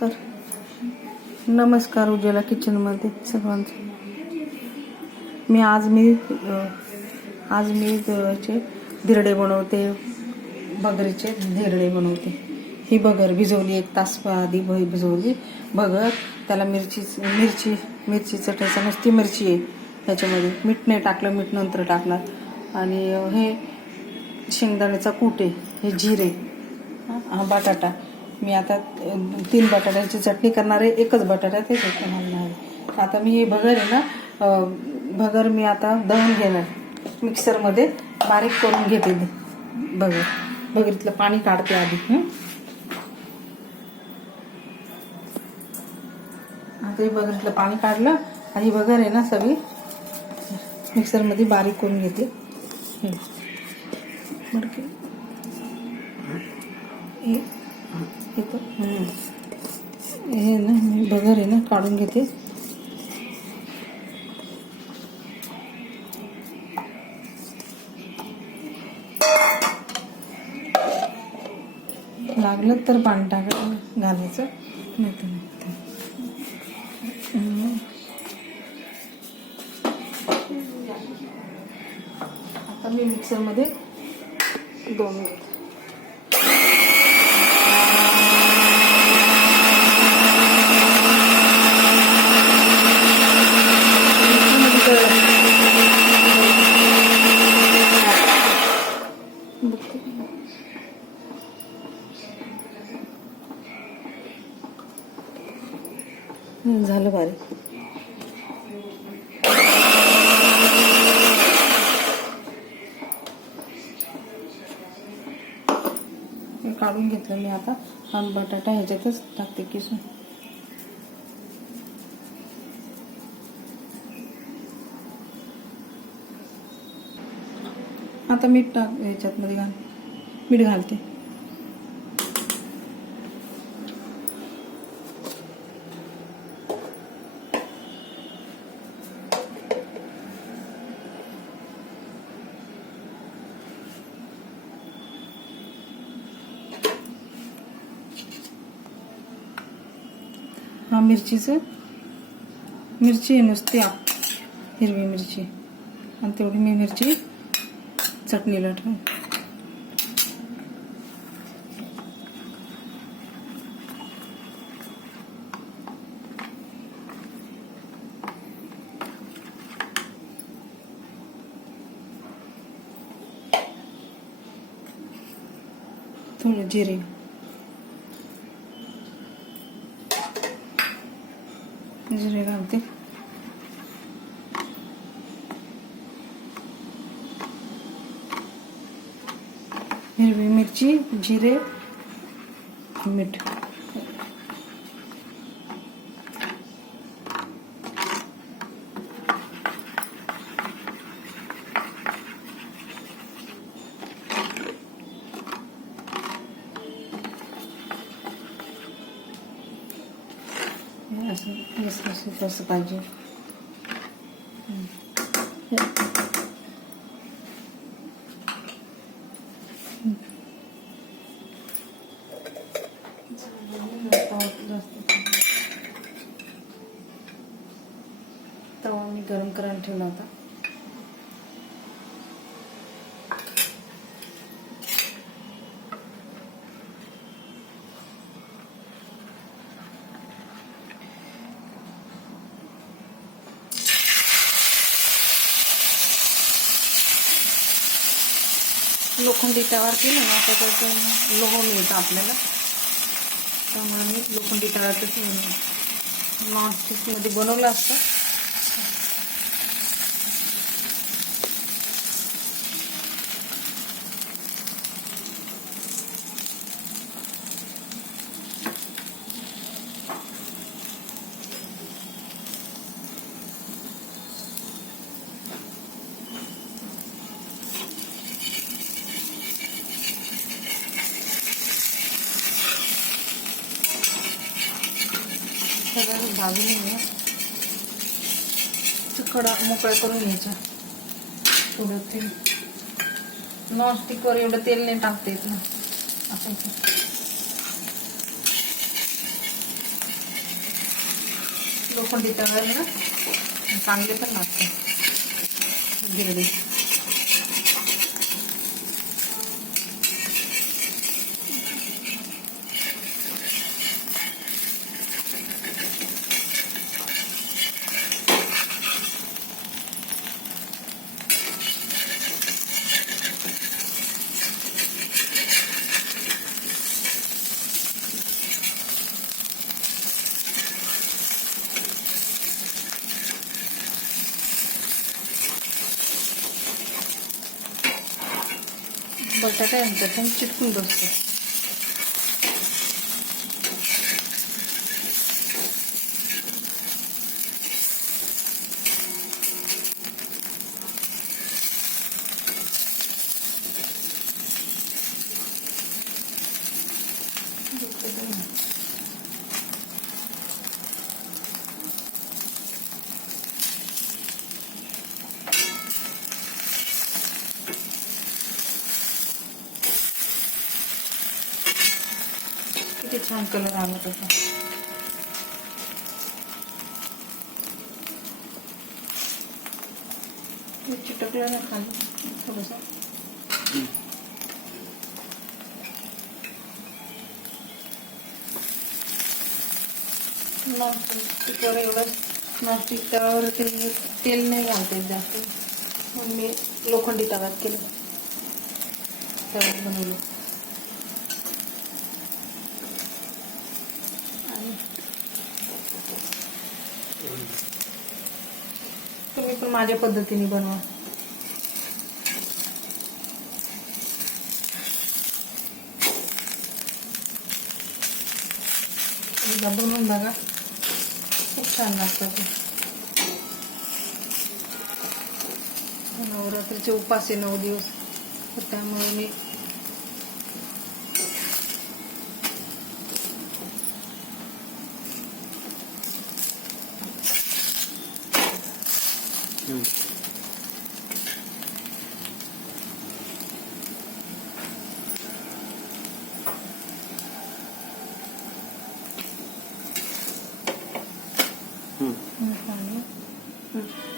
नमस्कार. नमस्कार उज्ज्वला किचनमध्ये सर्वांचं. मी आज मी आज मी चे धिरडे बनवते बगरीचे धिरडे बनवते. ही बगर भिजवली एक तास आधी भिजवली. बगर त्याला मिरची मिरची मिरची चटायचा नुसती मिरची आहे. ह्याच्यामध्ये मीठ नाही टाकलं मीठ नंतर टाकणार. आणि हे शेंगदाण्याचा कूट आहे हे जिरे हा बटाटा. मी आता तीन बटाट्याची चटणी करणार आहे एकच बटाटा ते करणार आहे. आता मी हे भगर आहे ना भगर मी आता दळून घेणार. मिक्सरमध्ये बारीक करून घेते ते भगर. भगरीतलं पाणी काढते आधी आता हे भगरीतलं पाणी काढलं आणि भगर आहे ना सगळी मिक्सरमध्ये बारीक करून घेते. हं. घेतो. हे हे ना मी बगर आहे ना काढून घेते. लागलं तर पाणी टाक घालायचं. नाही. तर आता मी मिक्सरमध्ये दोन घेते हं, झालं बारीक हे काढून घेतलं मी आता. आणि बटाटा ह्याच्यातच टाकते किसून. आता मीठ टाक ह्याच्यात मध्ये घाल. मीठ घालते. मिरचीचं. मिरची नुसती आप हिरवी मिरची. आणि तेवढी मी मिरची चटणीला ठेवून. थोडं जिरे. जिरे घालते. हिरवी मिरची जिरे मीठ. असं असं पाहिजे तवा मी गरम करायला ठेवला होता. लोखंडी तवार केलं ना त्याच्यातून लोह मिळतं आपल्याला. त्यामुळे मी लोखंडी तव्यातच नॉनस्टिकमध्ये बनवलं असतं सगळं म्हणजे भाजून घेऊया कडा मोकळ्या करून घ्यायचा. थोडं तेल नॉनस्टिकवर एवढं तेल नाही टाकता येत ना. असं लोखंडी तव्यावर ना चांगले पण लागते गिरडी. बटाटा यांचा पण चिटकून छान कलर आला त्याचा चिटकलं ना खाली थोडंसं. नॉनस्टिकवर एवढं नॉनस्टिक तव्यावर ते तेल नाही घालते जास्त. मग मी लोखंडी तव्यात केलं. तव्यात बनवलं आणि तुम्ही पण माझ्या पद्धतीने बनवा. बनवून बघा. खूप छान लागतं ते. नवरात्रीचे उपास आहे नऊ दिवस. तर त्यामुळे मी 嗯。嗯好嘞嗯。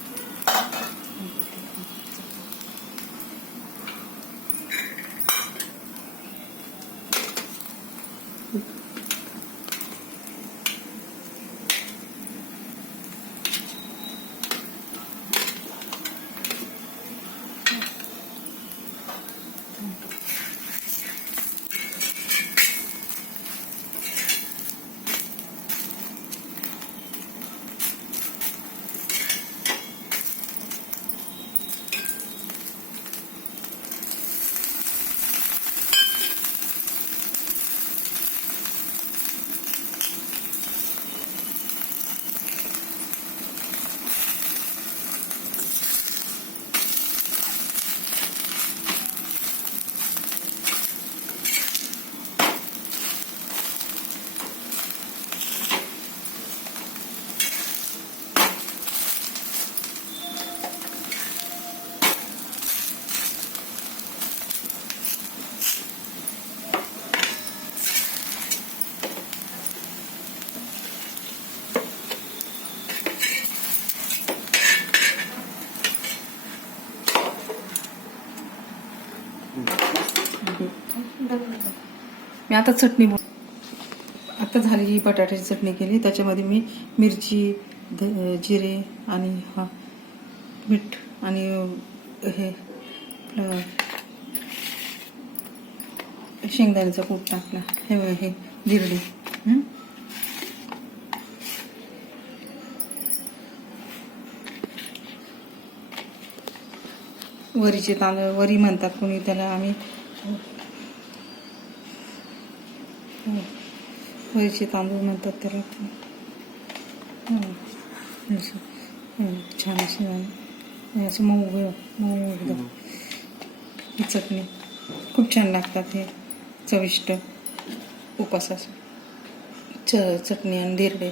आता चटणी आता झाली ही बटाट्याची चटणी केली त्याच्यामध्ये मी मिरची जिरे आणि हा मीठ आणि हे शेंगदाण्याचा कूट टाकला. हे हे गिरडी वरीचे तांदूळ वरी म्हणतात कोणी त्याला आम्ही वरीचे तांदूळ म्हणतात त्याला. छान असे हे असं मऊ मऊ एकदम. ही चटणी. खूप छान लागतात हे. चविष्ट. उपासास च चटणी आणि धिरडे.